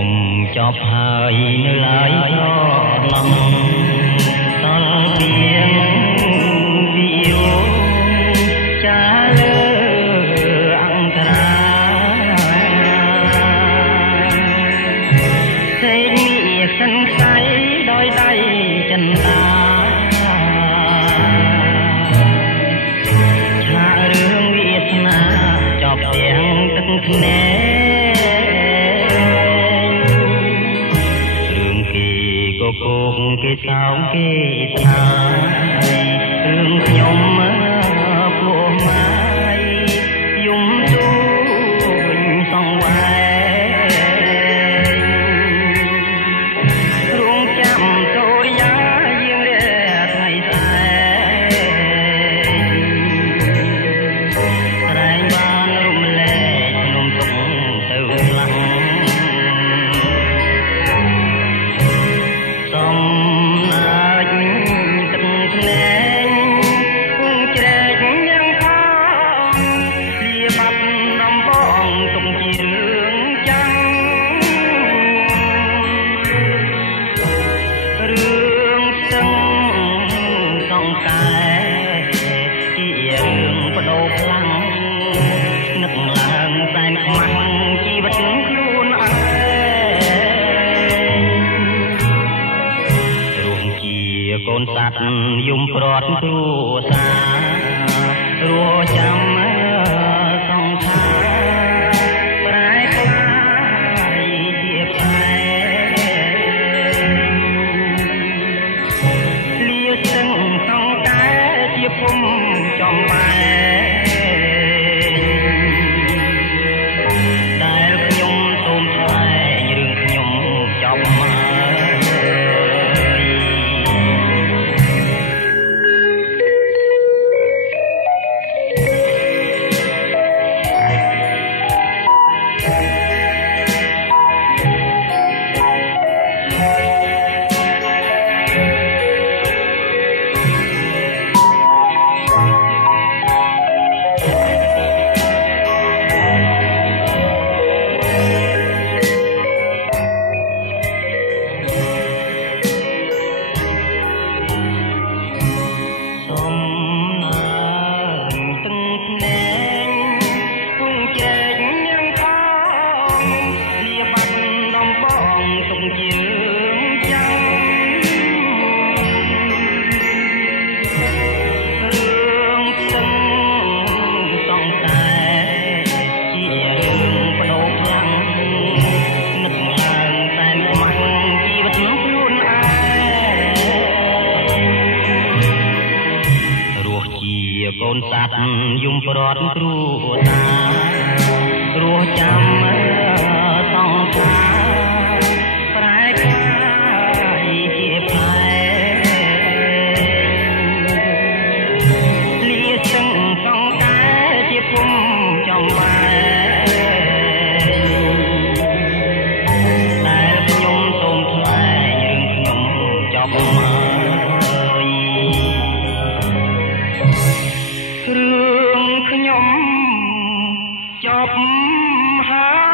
ុំចប់ហើយនៅឡើយត្រឡប់តល់ពីងពីអូចាលើអង្គរាសេងមាសសិនខ្សែដោយដៃចិនតាឆ្លាក់រឿងវាសនាចប់ទាំងទឹកភ្នែកគោកគេសោកគេស្នារឿងខ្ញុំពួកម៉ាយយំទូញសងវែរងចាំសូរិយាយាងរាថ្ងៃស្អែកត្រែងបានរំលែកភ្នំទុកទៅខ្លាំងសំណាចទឹកភ្នែកគង់ជ្រែកយ៉ាងផងលាបាត់ដំបងទុកជារឿងចាំងរឿងស្ទឹងសង្កែជារឿងបដូរខ្លាំងនឹកឡើងសែនខ្មាស់ជីវិតខ្លួនឯងកូនសត្វយំព្រាត់គ្រួសាររស់ចាំសង្ខារប្រែក្លាយជាផ្លែលាស្ទឹងសង្កែជាភូមិចំបែដែលខ្ញុំសូមថ្លែងរឿងខ្ញុំចប់មកកូនសត្វយំព្រាត់គ្រួសាររស់ចាំសង្ខារប្រែក្លាយជាផ្លែលាស្ទឹងសង្កែជាភូមិចំបែដែលខ្ញុំសូមថ្លែងរឿងខ្ញុំចប់មករឿងខ្ញុំចប់ហើយ